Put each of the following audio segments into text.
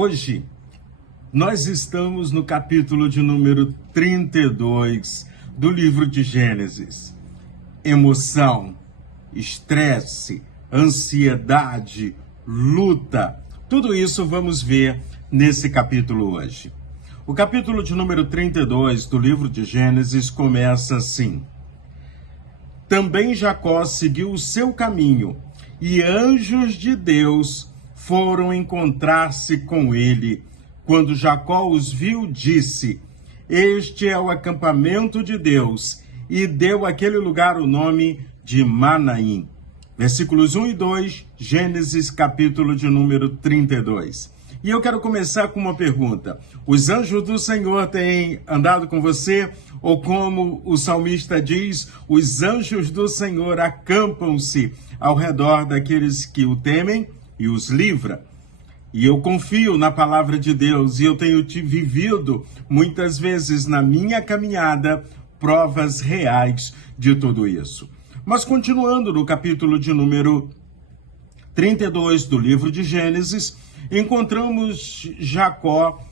Hoje, nós estamos no capítulo de número 32 do livro de Gênesis. Emoção, estresse, ansiedade, luta, tudo isso vamos ver nesse capítulo hoje. O capítulo de número 32 do livro de Gênesis começa assim: Também Jacó seguiu o seu caminho, e anjos de Deus foram encontrar-se com ele. Quando Jacó os viu, disse: Este é o acampamento de Deus, e deu àquele lugar o nome de Manaim. Versículos 1 e 2, Gênesis capítulo de número 32. E eu quero começar com uma pergunta. Os anjos do Senhor têm andado com você? Ou como o salmista diz, os anjos do Senhor acampam-se ao redor daqueles que o temem e os livra? E eu confio na palavra de Deus, e eu tenho vivido muitas vezes na minha caminhada provas reais de tudo isso. Mas continuando no capítulo de número 32 do livro de Gênesis, encontramos Jacó,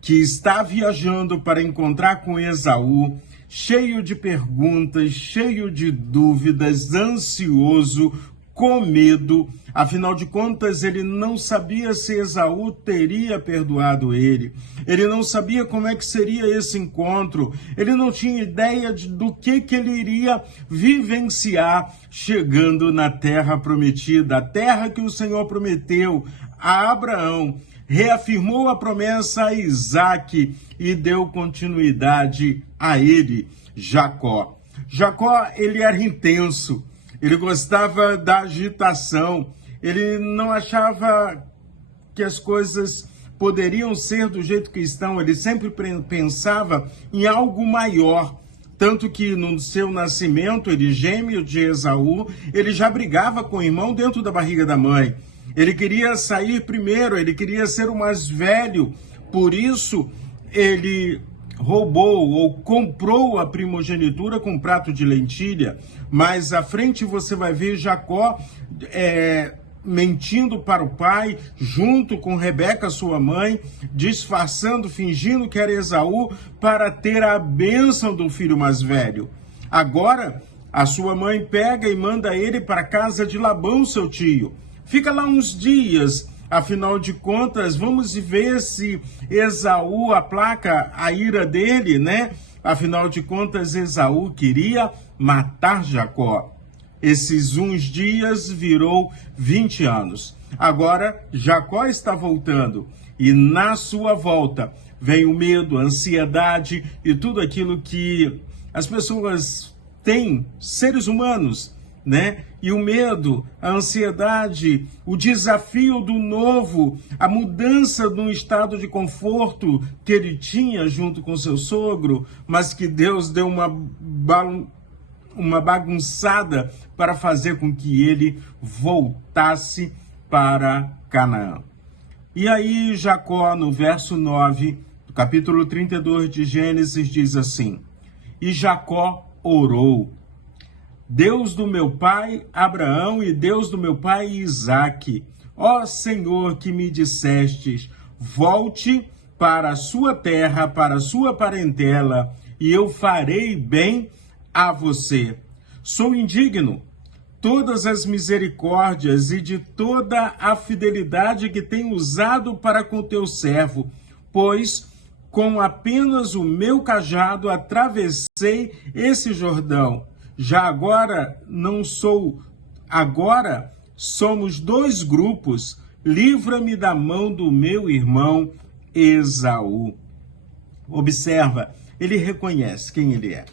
que está viajando para encontrar com Esaú, cheio de perguntas, cheio de dúvidas, ansioso, com medo. Afinal de contas, ele não sabia se Esaú teria perdoado ele. Ele não sabia como é que seria esse encontro. Ele não tinha ideia do que ele iria vivenciar chegando na terra prometida, a terra que o Senhor prometeu a Abraão, reafirmou a promessa a Isaque e deu continuidade a ele, Jacó. Jacó, ele era intenso, ele gostava da agitação, ele não achava que as coisas poderiam ser do jeito que estão, ele sempre pensava em algo maior. Tanto que no seu nascimento, ele gêmeo de Esaú, ele já brigava com o irmão dentro da barriga da mãe. Ele queria sair primeiro, ele queria ser o mais velho, por isso ele roubou ou comprou a primogenitura com um prato de lentilha. Mais à frente você vai ver Jacó mentindo para o pai, junto com Rebeca, sua mãe, disfarçando, fingindo que era Esaú, para ter a bênção do filho mais velho. Agora, a sua mãe pega e manda ele para a casa de Labão, seu tio. Fica lá uns dias, afinal de contas, vamos ver se Esaú aplaca a ira dele, né? Afinal de contas, Esaú queria matar Jacó. Esses uns dias virou 20 anos. Agora, Jacó está voltando, e na sua volta vem o medo, a ansiedade e tudo aquilo que as pessoas têm, seres humanos, né? E o medo, a ansiedade, o desafio do novo, a mudança de um estado de conforto que ele tinha junto com seu sogro, mas que Deus deu uma bagunçada para fazer com que ele voltasse para Canaã. E aí Jacó, no verso 9, do capítulo 32 de Gênesis, diz assim: E Jacó orou: Deus do meu pai Abraão e Deus do meu pai Isaque, ó Senhor, que me dissestes, volte para a sua terra, para a sua parentela, e eu farei bem a você. Sou indigno. Todas as misericórdias e de toda a fidelidade que tenho usado para com teu servo, pois com apenas o meu cajado atravessei esse Jordão. Já agora somos dois grupos. Livra-me da mão do meu irmão Esaú. Observa, ele reconhece quem ele é.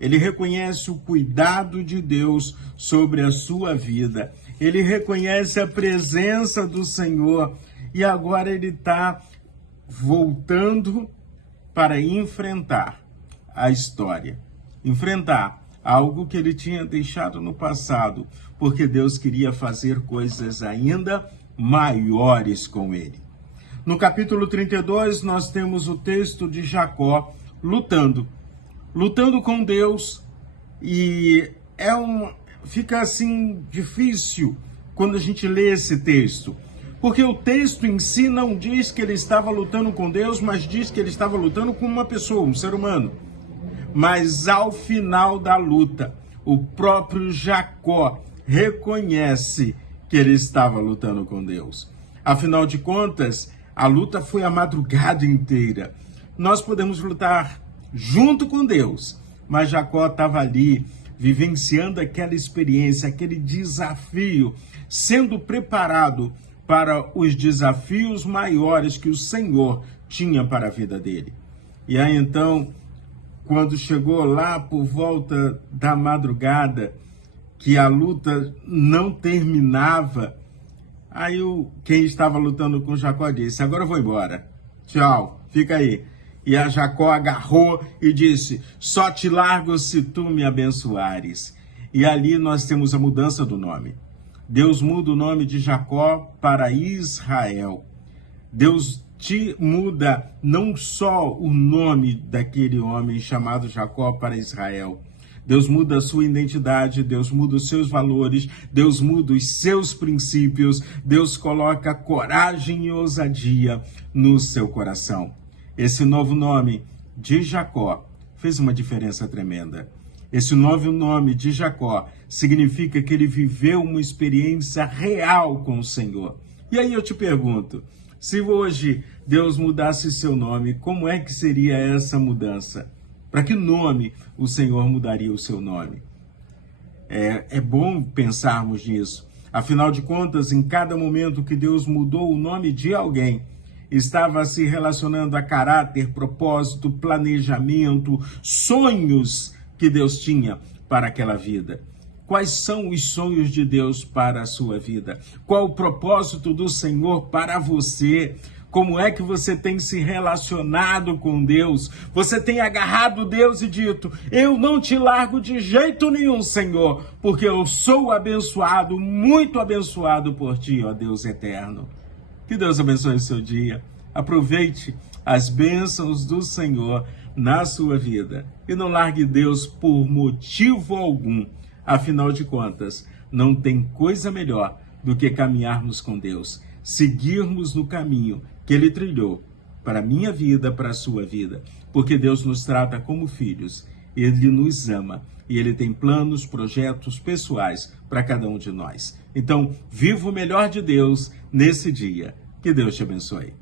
Ele reconhece o cuidado de Deus sobre a sua vida. Ele reconhece a presença do Senhor. E agora ele está voltando para enfrentar a história. Enfrentar algo que ele tinha deixado no passado, porque Deus queria fazer coisas ainda maiores com ele. No capítulo 32, nós temos o texto de Jacó lutando com Deus, e fica assim difícil quando a gente lê esse texto, Porque o texto em si não diz que ele estava lutando com Deus, mas diz que ele estava lutando com uma pessoa, um ser humano. Mas ao final da luta, o próprio Jacó reconhece que ele estava lutando com Deus. Afinal de contas, a luta foi a madrugada inteira. Nós podemos lutar junto com Deus, mas Jacó estava ali, vivenciando aquela experiência, aquele desafio, sendo preparado para os desafios maiores que o Senhor tinha para a vida dele. E aí então, quando chegou lá por volta da madrugada, que a luta não terminava, aí quem estava lutando com Jacó disse: agora eu vou embora, tchau, fica aí. E a Jacó agarrou e disse: só te largo se tu me abençoares. E ali nós temos a mudança do nome. Deus muda o nome de Jacó para Israel. Deus te muda não só o nome daquele homem chamado Jacó para Israel. Deus muda a sua identidade, Deus muda os seus valores, Deus muda os seus princípios, Deus coloca coragem e ousadia no seu coração. Esse novo nome de Jacó fez uma diferença tremenda. Esse novo nome de Jacó significa que ele viveu uma experiência real com o Senhor. E aí eu te pergunto, se hoje Deus mudasse seu nome, como é que seria essa mudança? Para que nome o Senhor mudaria o seu nome? É bom pensarmos nisso. Afinal de contas, em cada momento que Deus mudou o nome de alguém, estava se relacionando a caráter, propósito, planejamento, sonhos que Deus tinha para aquela vida. Quais são os sonhos de Deus para a sua vida? Qual o propósito do Senhor para você? Como é que você tem se relacionado com Deus? Você tem agarrado Deus e dito: eu não te largo de jeito nenhum, Senhor, porque eu sou abençoado, muito abençoado por ti, ó Deus eterno. Que Deus abençoe o seu dia. Aproveite as bênçãos do Senhor na sua vida. E não largue Deus por motivo algum. Afinal de contas, não tem coisa melhor do que caminharmos com Deus, seguirmos no caminho que Ele trilhou para a minha vida, para a sua vida. Porque Deus nos trata como filhos, Ele nos ama e Ele tem planos, projetos pessoais para cada um de nós. Então, viva o melhor de Deus nesse dia. Que Deus te abençoe.